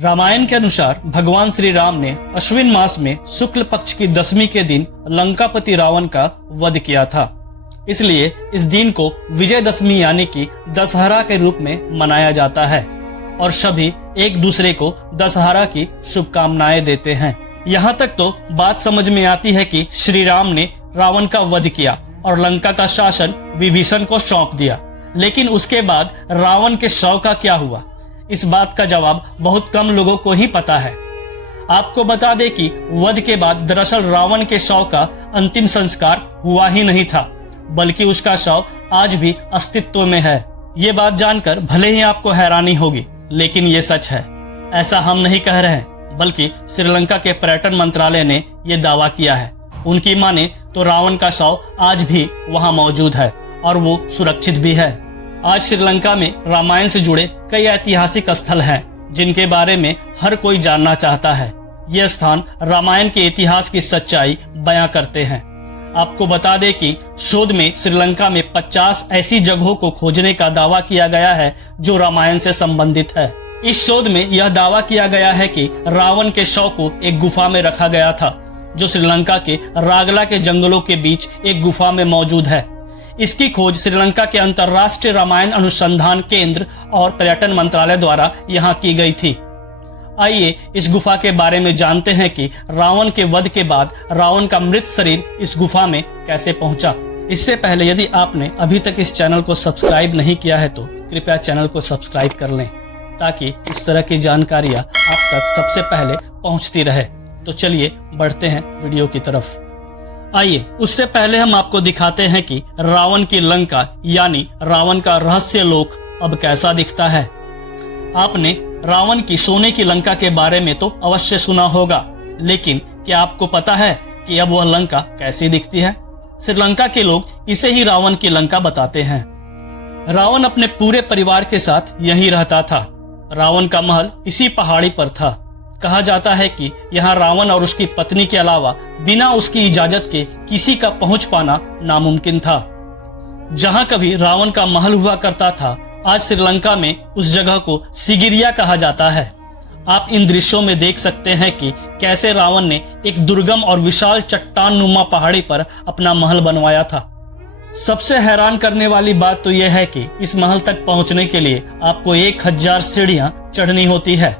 रामायण के अनुसार भगवान श्री राम ने अश्विन मास में शुक्ल पक्ष की 10वीं के दिन लंकापति रावण का वध किया था। इसलिए इस दिन को विजयदशमी यानी कि दशहरा के रूप में मनाया जाता है और सभी एक दूसरे को दशहरा की शुभकामनाएं देते हैं। यहाँ तक तो बात समझ में आती है कि श्री राम ने रावण का वध किया और लंका का शासन विभीषण को सौंप दिया, लेकिन उसके बाद रावण के शव का क्या हुआ, इस बात का जवाब बहुत कम लोगों को ही पता है। आपको बता दें कि वध के बाद दरअसल रावण के शव का अंतिम संस्कार हुआ ही नहीं था, बल्कि उसका शव आज भी अस्तित्व में है। ये बात जानकर भले ही आपको हैरानी होगी, लेकिन ये सच है। ऐसा हम नहीं कह रहे हैं, बल्कि श्रीलंका के पर्यटन मंत्रालय ने यह दावा किया है। उनकी माने तो रावण का शव आज भी वहां मौजूद है और वो सुरक्षित भी है। आज श्रीलंका में रामायण से जुड़े कई ऐतिहासिक स्थल हैं, जिनके बारे में हर कोई जानना चाहता है। ये स्थान रामायण के इतिहास की सच्चाई बयां करते हैं। आपको बता दें कि शोध में श्रीलंका में 50 ऐसी जगहों को खोजने का दावा किया गया है जो रामायण से संबंधित है। इस शोध में यह दावा किया गया है कि रावण के शव को एक गुफा में रखा गया था, जो श्रीलंका के रागला के जंगलों के बीच एक गुफा में मौजूद है। इसकी खोज श्रीलंका के अंतर्राष्ट्रीय रामायण अनुसंधान केंद्र और पर्यटन मंत्रालय द्वारा यहाँ की गई थी। आइए इस गुफा के बारे में जानते हैं कि रावण के वध के बाद रावण का मृत शरीर इस गुफा में कैसे पहुंचा। इससे पहले यदि आपने अभी तक इस चैनल को सब्सक्राइब नहीं किया है तो कृपया चैनल को सब्सक्राइब कर लें, ताकि इस तरह की जानकारियां आप तक सबसे पहले पहुंचती रहे। तो चलिए बढ़ते हैं वीडियो की तरफ। आइए उससे पहले हम आपको दिखाते हैं कि रावण की लंका यानी रावण का रहस्य लोक अब कैसा दिखता है। आपने रावण की सोने की लंका के बारे में तो अवश्य सुना होगा, लेकिन क्या आपको पता है कि अब वह लंका कैसी दिखती है? श्रीलंका के लोग इसे ही रावण की लंका बताते हैं। रावण अपने पूरे परिवार के साथ यहीं रहता था। रावण का महल इसी पहाड़ी पर था। कहा जाता है कि यहाँ रावण और उसकी पत्नी के अलावा बिना उसकी इजाजत के किसी का पहुंच पाना नामुमकिन था। जहाँ कभी रावण का महल हुआ करता था, आज श्रीलंका में उस जगह को सिगिरिया कहा जाता है। आप इन दृश्यों में देख सकते हैं कि कैसे रावण ने एक दुर्गम और विशाल चट्टान नुमा पहाड़ी पर अपना महल बनवाया था। सबसे हैरान करने वाली बात तो यह है कि इस महल तक पहुंचने के लिए आपको 1000 सीढ़ियां चढ़नी होती है।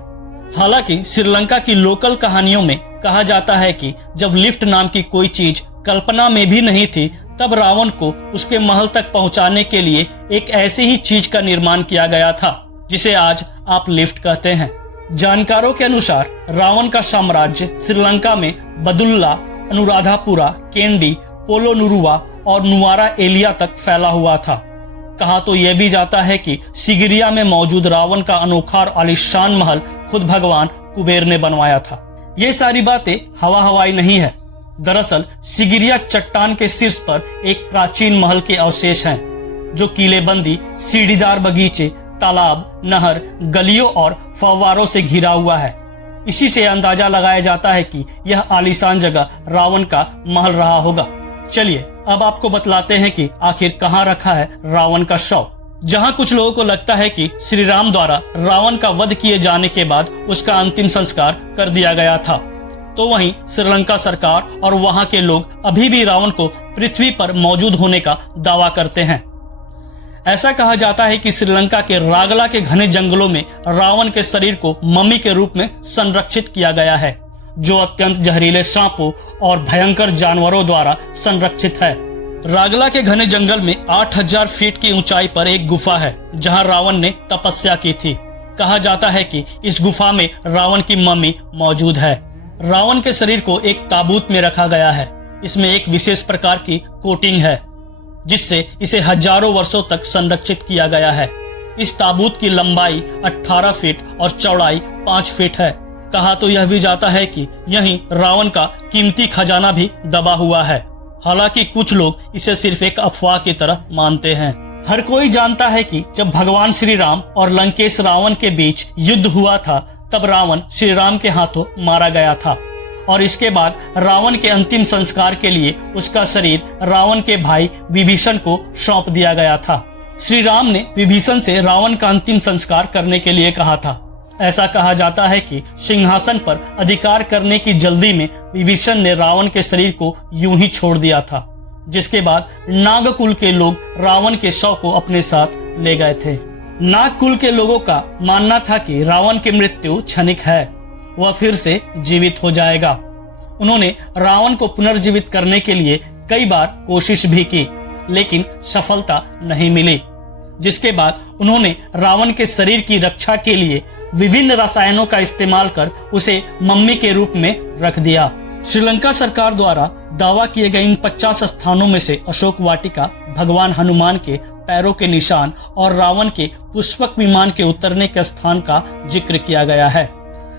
हालांकि श्रीलंका की लोकल कहानियों में कहा जाता है कि जब लिफ्ट नाम की कोई चीज कल्पना में भी नहीं थी, तब रावण को उसके महल तक पहुंचाने के लिए एक ऐसी ही चीज का निर्माण किया गया था, जिसे आज आप लिफ्ट कहते हैं। जानकारों के अनुसार रावण का साम्राज्य श्रीलंका में बदुल्ला, अनुराधापुरा, केंडी, पोलोनुरुवा और नुआरा एलिया तक फैला हुआ था। कहा तो यह भी जाता है कि सिगिरिया में मौजूद रावण का अनोखा और आलीशान महल खुद भगवान कुबेर ने बनवाया था। ये सारी बातें हवा हवाई नहीं है। दरअसल सिगिरिया चट्टान के शीर्ष पर एक प्राचीन महल के अवशेष हैं, जो किलेबंदी, सीढ़ीदार बगीचे, तालाब, नहर, गलियों और फव्वारों से घिरा हुआ है। इसी से अंदाजा लगाया जाता है कि यह आलीशान जगह रावण का महल रहा होगा। चलिए अब आपको बतलाते हैं कि आखिर कहाँ रखा है रावण का शव। जहाँ कुछ लोगों को लगता है कि श्री राम द्वारा रावण का वध किए जाने के बाद उसका अंतिम संस्कार कर दिया गया था, तो वहीं श्रीलंका सरकार और वहां के लोग अभी भी रावण को पृथ्वी पर मौजूद होने का दावा करते हैं। ऐसा कहा जाता है कि श्रीलंका के रागला के घने जंगलों में रावण के शरीर को मम्मी के रूप में संरक्षित किया गया है, जो अत्यंत जहरीले सांपों और भयंकर जानवरों द्वारा संरक्षित है। रागला के घने जंगल में 8000 फीट की ऊंचाई पर एक गुफा है, जहां रावण ने तपस्या की थी। कहा जाता है कि इस गुफा में रावण की मम्मी मौजूद है। रावण के शरीर को एक ताबूत में रखा गया है। इसमें एक विशेष प्रकार की कोटिंग है, जिससे इसे हजारों वर्षों तक संरक्षित किया गया है। इस ताबूत की लंबाई 18 फीट और चौड़ाई 5 फीट है। कहा तो यह भी जाता है कि यहीं रावण का कीमती खजाना भी दबा हुआ है। हालांकि कुछ लोग इसे सिर्फ एक अफवाह की तरह मानते हैं। हर कोई जानता है कि जब भगवान श्री राम और लंकेश रावण के बीच युद्ध हुआ था, तब रावण श्री राम के हाथों मारा गया था और इसके बाद रावण के अंतिम संस्कार के लिए उसका शरीर रावण के भाई विभीषण को सौंप दिया गया था। श्री राम ने विभीषण से रावण का अंतिम संस्कार करने के लिए कहा था। ऐसा कहा जाता है कि सिंहासन पर अधिकार करने की जल्दी में विभीषण ने रावण के शरीर को यूं ही छोड़ दिया था, जिसके बाद नागकुल के लोग रावण के शव को अपने साथ ले गए थे। नागकुल के लोगों का मानना था कि रावण की मृत्यु क्षणिक है, वह फिर से जीवित हो जाएगा। उन्होंने रावण को पुनर्जीवित करने के लिए कई बार कोशिश भी की, लेकिन सफलता नहीं मिली, जिसके बाद उन्होंने रावण के शरीर की रक्षा के लिए विभिन्न रसायनों का इस्तेमाल कर उसे मम्मी के रूप में रख दिया। श्रीलंका सरकार द्वारा दावा किए गए इन 50 स्थानों में से अशोक वाटिका, भगवान हनुमान के पैरों के निशान और रावण के पुष्पक विमान के उतरने के स्थान का जिक्र किया गया है।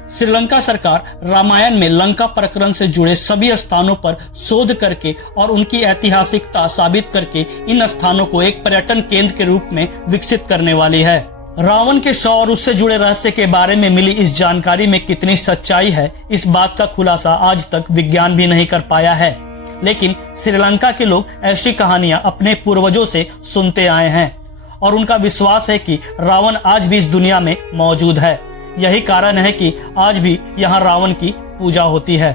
श्रीलंका सरकार रामायण में लंका प्रकरण से जुड़े सभी स्थानों पर शोध करके और उनकी ऐतिहासिकता साबित करके इन स्थानों को एक पर्यटन केंद्र के रूप में विकसित करने वाली है। रावण के शव और उससे जुड़े रहस्य के बारे में मिली इस जानकारी में कितनी सच्चाई है, इस बात का खुलासा आज तक विज्ञान भी नहीं कर पाया है, लेकिन श्रीलंका के लोग ऐसी कहानियां अपने पूर्वजों से सुनते आए हैं और उनका विश्वास है कि रावण आज भी इस दुनिया में मौजूद है। यही कारण है कि आज भी यहाँ रावण की पूजा होती है।